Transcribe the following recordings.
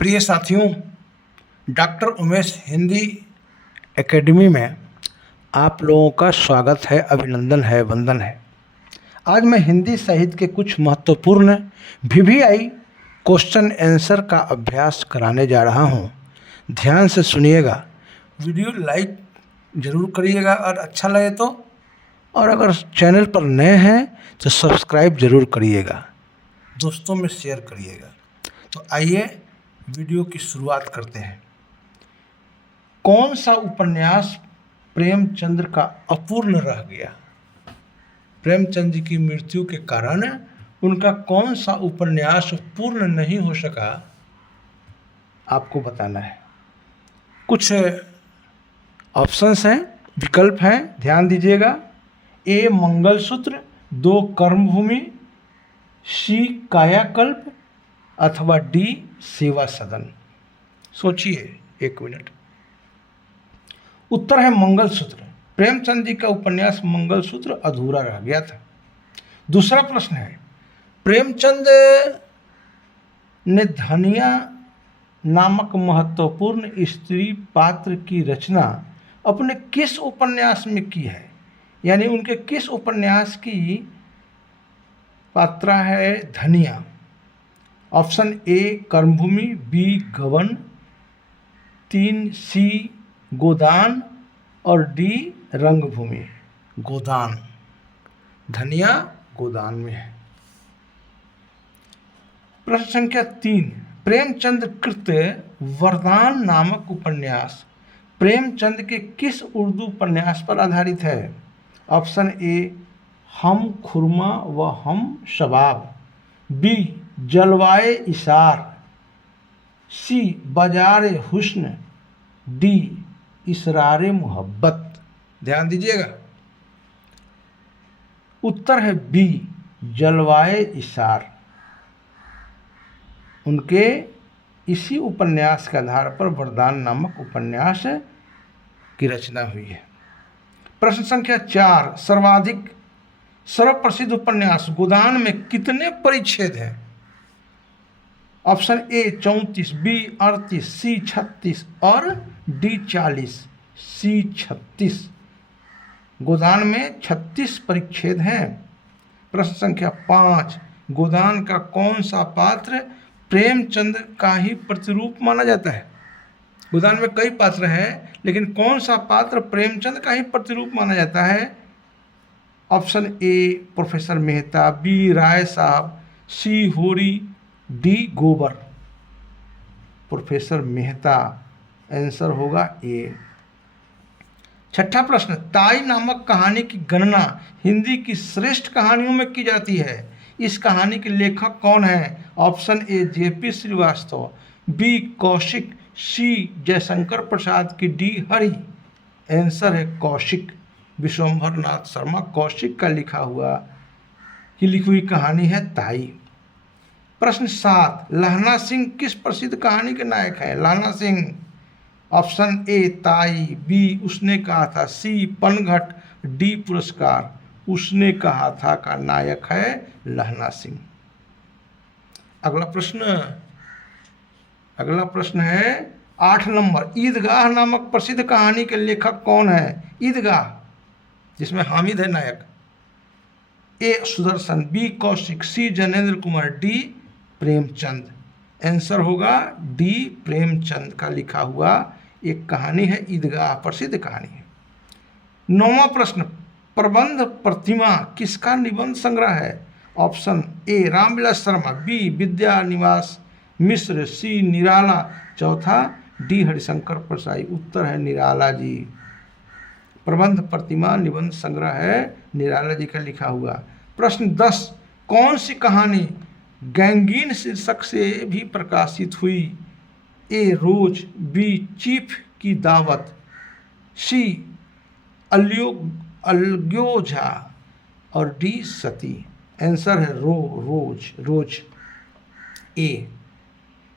प्रिय साथियों, doctor Umesh Hindi academy में आप लोगों का स्वागत है, अभिनंदन है, वंदन है। आज मैं हिंदी साहित्य के कुछ महत्वपूर्ण VVI क्वेश्चन आंसर का अभ्यास कराने जा रहा हूं। ध्यान से सुनिएगा, वीडियो लाइक ज़रूर करिएगा और अच्छा लगे तो, और अगर चैनल पर नए हैं तो सब्सक्राइब ज़रूर करिएगा, दोस्तों में शेयर करिएगा। तो आइए वीडियो की शुरुआत करते हैं। कौन सा उपन्यास प्रेमचंद्र का अपूर्ण रह गया? प्रेमचंद जी की मृत्यु के कारण उनका कौन सा उपन्यास पूर्ण नहीं हो सका, आपको बताना है। कुछ ऑप्शंस हैं, विकल्प हैं, ध्यान दीजिएगा। A मंगलसूत्र, 2 कर्मभूमि, C कायाकल्प अथवा D सेवा सदन। सोचिए 1 मिनट। उत्तर है मंगलसूत्र। प्रेमचंद जी का उपन्यास मंगलसूत्र अधूरा रह गया था। दूसरा प्रश्न है, प्रेमचंद ने धनिया नामक महत्वपूर्ण स्त्री पात्र की रचना अपने किस उपन्यास में की है? यानी उनके किस उपन्यास की पात्रा है धनिया? ऑप्शन A कर्मभूमि, B गबन, 3 C गोदान और D रंगभूमि। गोदान, धनिया गोदान में है। प्रश्न संख्या 3, प्रेमचंद कृत वरदान नामक उपन्यास प्रेमचंद के किस उर्दू उपन्यास पर आधारित है? ऑप्शन A हम खुरमा व हम शबाब, B जलवाए इशार, C बाजारे हुस्न, D इसरारे मोहब्बत। ध्यान दीजिएगा, उत्तर है B जलवाए इशार। उनके इसी उपन्यास के आधार पर वरदान नामक उपन्यास की रचना हुई है। प्रश्न संख्या 4, सर्वप्रसिद्ध उपन्यास गोदान में कितने परिच्छेद हैं? ऑप्शन A 34, B 38, C 36 और D 40। C 36। गोदान में 36 परिच्छेद हैं। प्रश्न संख्या 5, गोदान का कौन सा पात्र प्रेमचंद का ही प्रतिरूप माना जाता है? गोदान में कई पात्र हैं, लेकिन कौन सा पात्र प्रेमचंद का ही प्रतिरूप माना जाता है? Option A professor Mehta, B राय साहब, C होरी, D गोबर। प्रोफेसर मेहता, आंसर होगा A। छठा प्रश्न, ताई नामक कहानी की गणना हिंदी की श्रेष्ठ कहानियों में की जाती है। इस कहानी के लेखक कौन है? Option A JP Srivastava, B Kaushik, C Jaishankar Prasad की D हरि। आंसर है कौशिक, विश्वंभर नाथ शर्मा कौशिक का लिखी हुई कहानी है ताई। प्रश्न 7, लहना सिंह किस प्रसिद्ध कहानी के नायक हैं? लहना सिंह, ऑप्शन A ताई, B उसने कहा था, C पनघट, D पुरस्कार। उसने कहा था का नायक है लहना सिंह। अगला प्रश्न है 8 नंबर, ईदगाह नामक प्रसिद्ध कहानी के लेखक कौन है? ईदगाह, जिसमें हामिद है नायक। A Sudarshan, B Kaushik, C Jainendra Kumar, D Premchand. Answer होगा D प्रेमचंद का लिखा हुआ एक कहानी है ईदगाह, प्रसिद्ध कहानी है। 9वां प्रश्न, प्रबंध प्रतिमा किसका निबंध संग्रह है? Option A Ramvilas Sharma, B विद्या निवास मिश्र, C निराला, चौथा D हरिशंकर प्रसाई। उत्तर है निराला जी। प्रबंध प्रतिमा निबंध संग्रह है निराला जी का लिखा हुआ। प्रश्न 10, कौन सी कहानी गैंगीन शीर्षक से भी प्रकाशित हुई? A रोज, B चीफ की दावत, C अलग्योझा और D सती। आंसर है रोज A।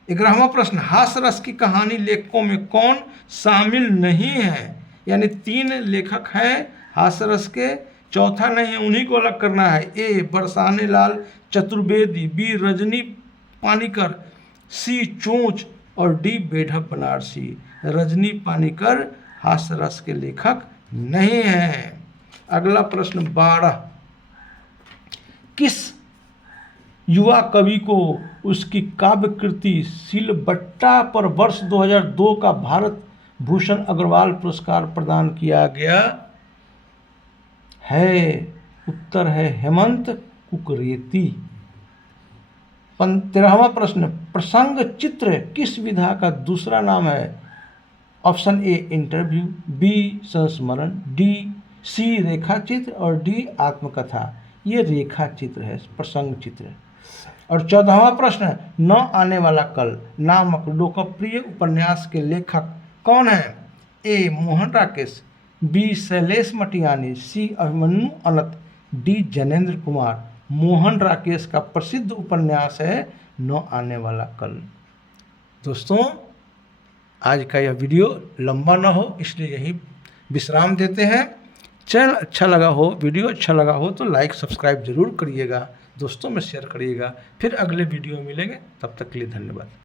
11वां प्रश्न, हास्य रस की कहानी लेखकों में कौन शामिल नहीं है? यानी 3 लेखक हैं हास्य रस के, चौथा नहीं है, उन्हीं को अलग करना है। A बरसाने लाल चतुर्वेदी, B रजनी पानीकर, C चोंच और डी बेढप बनारसी। रजनी पानीकर हास्य रस के लेखक नहीं हैं। अगला प्रश्न 12, किस युवा कवि को उसकी काव्य कृति सिलबट्टा पर वर्ष 2002 का भारत भूषण अग्रवाल पुरस्कार प्रदान किया गया है? उत्तर है हेमंत कुकरेती। 13वां प्रश्न, प्रसंग चित्र किस विधा का दूसरा नाम है? ऑप्शन ए इंटरव्यू, बी संस्मरण, सी रेखा चित्र और डी आत्मकथा। ये रेखा चित्र है, प्रसंग चित्र। और 14वां प्रश्न, न आने वाला कल नामक लोकप्रिय उपन्यास के लेखक कौन है? ए मोहन राकेश, बी शैलेश मटियानी, सी अभिमन्यु अनंत, डी जैनेन्द्र कुमार। मोहन राकेश का प्रसिद्ध उपन्यास है न आने वाला कल। दोस्तों, आज का यह वीडियो लंबा ना हो इसलिए यही विश्राम देते हैं। चैनल अच्छा लगा हो, वीडियो अच्छा लगा हो तो लाइक सब्सक्राइब जरूर करिएगा, दोस्तों में शेयर करिएगा। फिर अगले वीडियो में मिलेंगे, तब तक के लिए धन्यवाद।